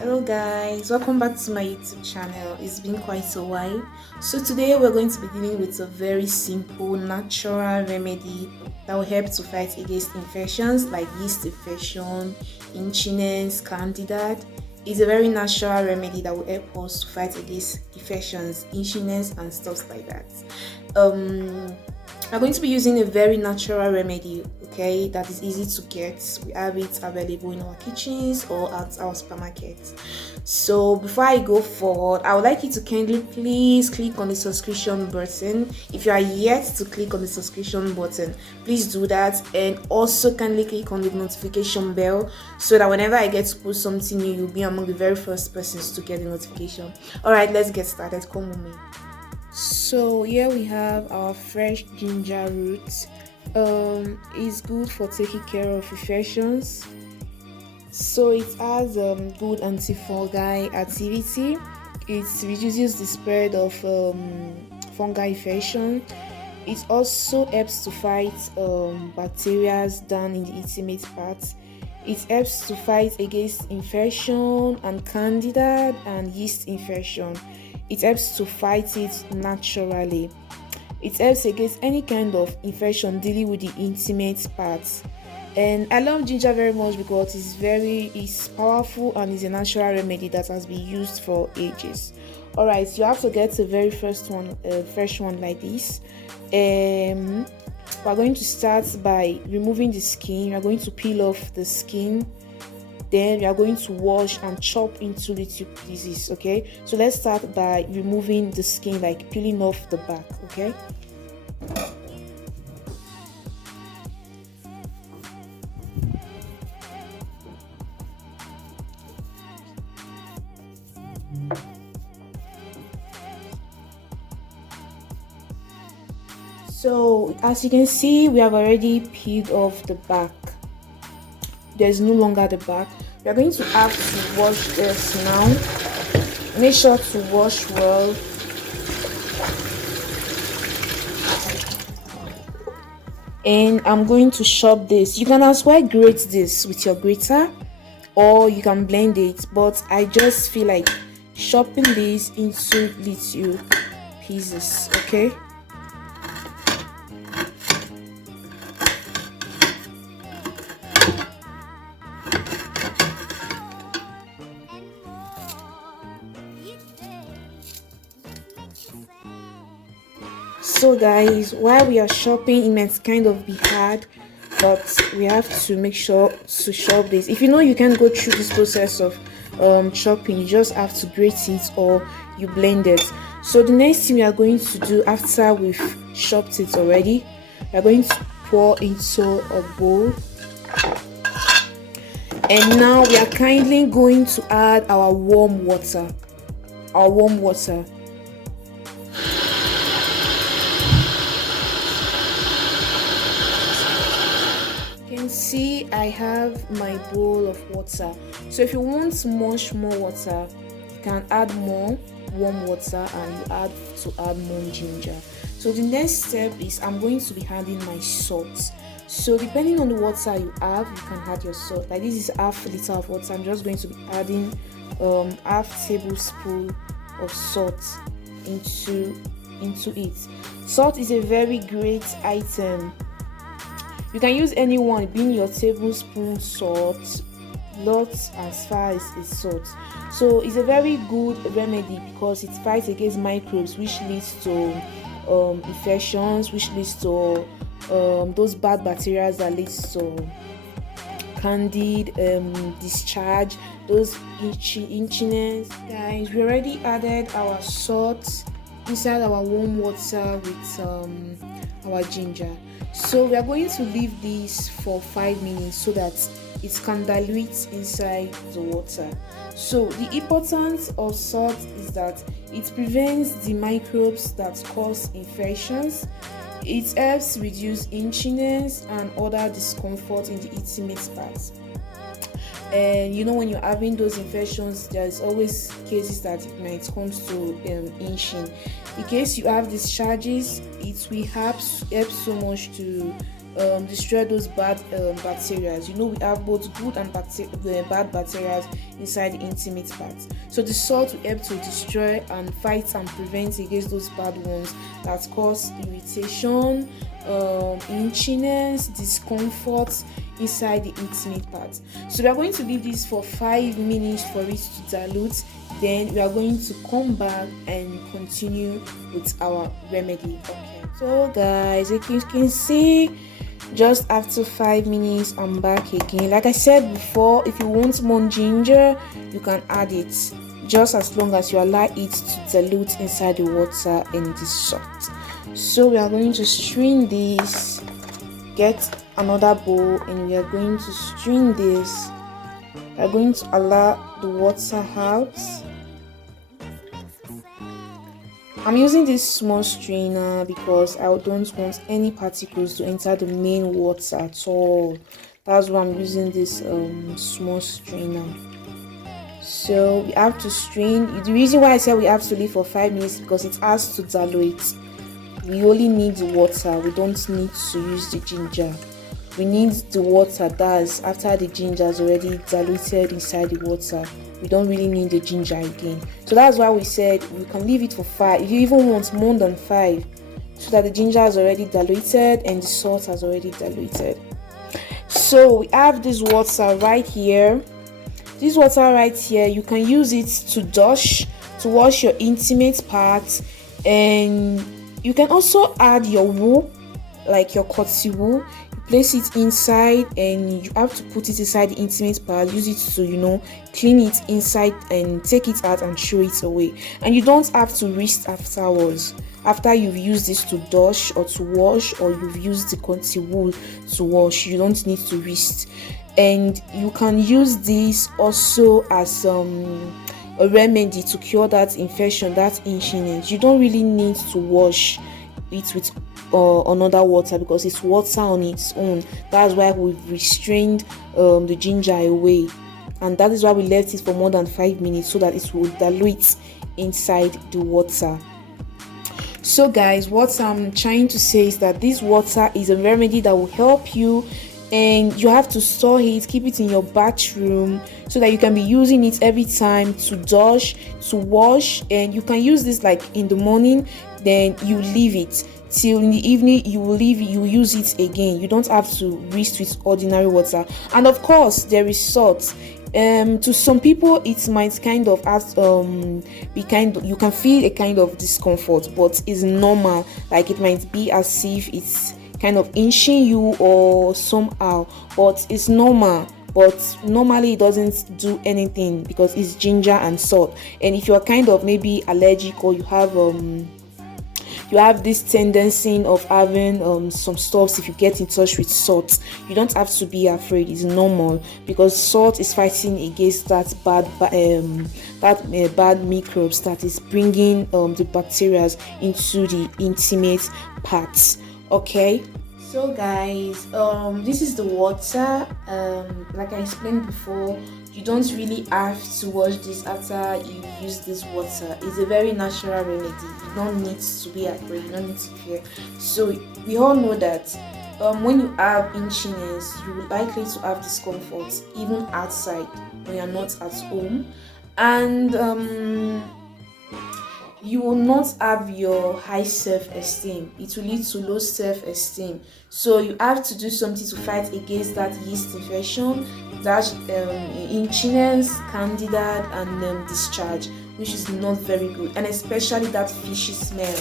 Hello guys, welcome back to my YouTube channel. It's been quite a while. So today we're going to be dealing with a very simple natural remedy that will help to fight against infections like yeast infection, itchiness, candida. It's a very natural remedy that will help us to fight against infections, itchiness and stuff like that. Um I'm going to be using a very natural remedy, okay, that is easy to get. We have it available in our kitchens or at our supermarkets. So before I go forward, I would like you to kindly please click on the subscription button. If you are yet to click on the subscription button, please do that, and also kindly click on the notification bell so that whenever I get to post something new, you'll be among the very first persons to get the notification. Alright, let's get started. Come with me. So here we have our fresh ginger root. It's good for taking care of infections. So it has good antifungal activity. It reduces the spread of fungal infection. It also helps to fight bacteria down in the intimate parts. It helps to fight against infection and candida and yeast infection. It helps to fight it naturally. It helps against any kind of infection dealing with the intimate parts. And I love ginger very much because it's powerful and is a natural remedy that has been used for ages. Alright, you have to get the very first one, fresh one like this. We're going to start by removing the skin. We're going to peel off the skin. Then we are going to wash and chop into little pieces. Okay, so let's start by removing the skin, like peeling off the back. Okay, so as you can see, we have already peeled off the back. There's no longer the back. We are going to have to wash this now. Make sure to wash well. And I'm going to chop this. You can as well grate this with your grater, or you can blend it, but I just feel like chopping this into little pieces. Okay, so guys, while we are shopping, it might kind of be hard, but we have to make sure to chop this. If you know you can go through this process of chopping, you just have to grate it or you blend it. So the next thing we are going to do after we've chopped it already, we are going to pour into a bowl. And now we are kindly going to add our warm water. You can see I have my bowl of water. So if you want much more water, you can add more warm water and you add more ginger. So the next step is I'm going to be adding my salt. So depending on the water you have, you can add your salt. Like this is half liter of water. I'm just going to be adding half tablespoon of salt into it. Salt is a very great item. You can use any one, being your tablespoon salt, not as far as it's salt. So it's a very good remedy because it fights against microbes, which leads to infections, which leads to those bad bacteria that leads to candid discharge, those itchiness. Guys, we already added our salt inside our warm water with our ginger. So we are going to leave this for 5 minutes so that it can dilute inside the water. So the importance of salt is that it prevents the microbes that cause infections. It helps reduce itchiness and other discomfort in the intimate parts. And you know, when you're having those infections, there's always cases that it might come to itching. In case you have discharges, it will help so much to destroy those bad bacteria. You know, we have both good and bad bacteria inside the intimate parts. So the salt will help to destroy and fight and prevent against those bad ones that cause irritation, itchiness, discomfort inside the intimate part. So we are going to leave this for 5 minutes for it to dilute. Then we are going to come back and continue with our remedy. Okay, so guys, you can see just after 5 minutes I'm back again. Like I said before, if you want more ginger, you can add it, just as long as you allow it to dilute inside the water and the salt. So we are going to strain this, get another bowl, and we are going to strain this. We are going to allow the water out. I'm using this small strainer because I don't want any particles to enter the main water at all. That's why I'm using this small strainer. So we have to strain. The reason why I said we have to leave for 5 minutes is because it has to dilute. We only need the water. We don't need to use the ginger. We need the water. That's after the ginger is already diluted inside the water. We don't really need the ginger again. So that's why we said we can leave it for 5. If you even want more than 5, so that the ginger is already diluted and the salt has already diluted. So we have this water right here. This water right here, you can use it to wash your intimate parts, and you can also add your wool, like your cotton wool. Place it inside, and you have to put it inside the intimate part. Use it to, clean it inside and take it out and throw it away. And you don't have to rinse afterwards. After you've used this to wash or to wash, or you've used the cotton wool to wash, you don't need to rinse. And you can use this also as a remedy to cure that infection, that itchiness. You don't really need to wash it with another water because it's water on its own. That's why we've restrained the ginger away, and that is why we left it for more than 5 minutes, so that it will dilute inside the water. So guys, what I'm trying to say is that this water is a remedy that will help you, and you have to store it, keep it in your bathroom, so that you can be using it every time to wash, and you can use this like in the morning, then you leave it till in the evening. You use it again. You don't have to rinse with ordinary water. And of course, there is salt. To some people it might kind of you can feel a kind of discomfort, but it's normal. Like it might be as if it's kind of inching you or somehow, but it's normal. But normally it doesn't do anything because it's ginger and salt. And if you're kind of maybe allergic, or you have this tendency of having some stuffs, if you get in touch with salt, you don't have to be afraid. It's normal, because salt is fighting against that bad microbes that is bringing the bacteria into the intimate parts. Okay, so guys, this is the water. Like I explained before, you don't really have to wash this after you use this water. It's a very natural remedy. You don't need to be afraid, you don't need to fear. So we all know that when you have itchiness, you're likely to have discomfort even outside when you're not at home, and you will not have your high self-esteem. It will lead to low self-esteem. So you have to do something to fight against that yeast infection, that itchiness, candida, and discharge, which is not very good, and especially that fishy smell.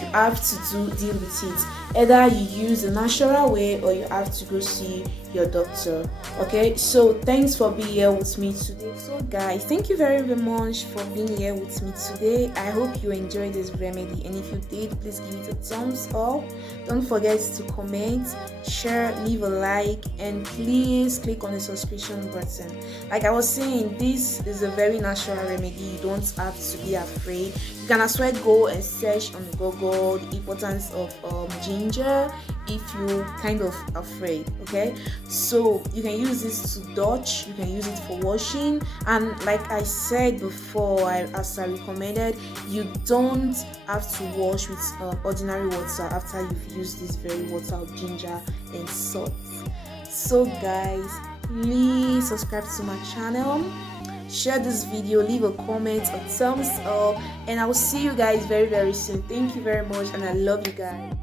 You have to deal with it. Either you use the natural way, or you have to go see your doctor. Okay, so thanks for being here with me today. So guys, thank you very much for being here with me today. I hope you enjoyed this remedy, and if you did, please give it a thumbs up. Don't forget to comment, share, leave a like, and please click on the subscription button. Like I was saying, this is a very natural remedy. You don't have to be afraid. You can as well go and search on Google the importance of ginger if you kind of afraid. Okay, so you can use this to dodge, you can use it for washing, and like I said before, as I recommended, you don't have to wash with ordinary water after you've used this very water of ginger and salt. So guys, please subscribe to my channel, share this video, leave a comment, a thumbs up, and I will see you guys very soon. Thank you very much, and I love you guys.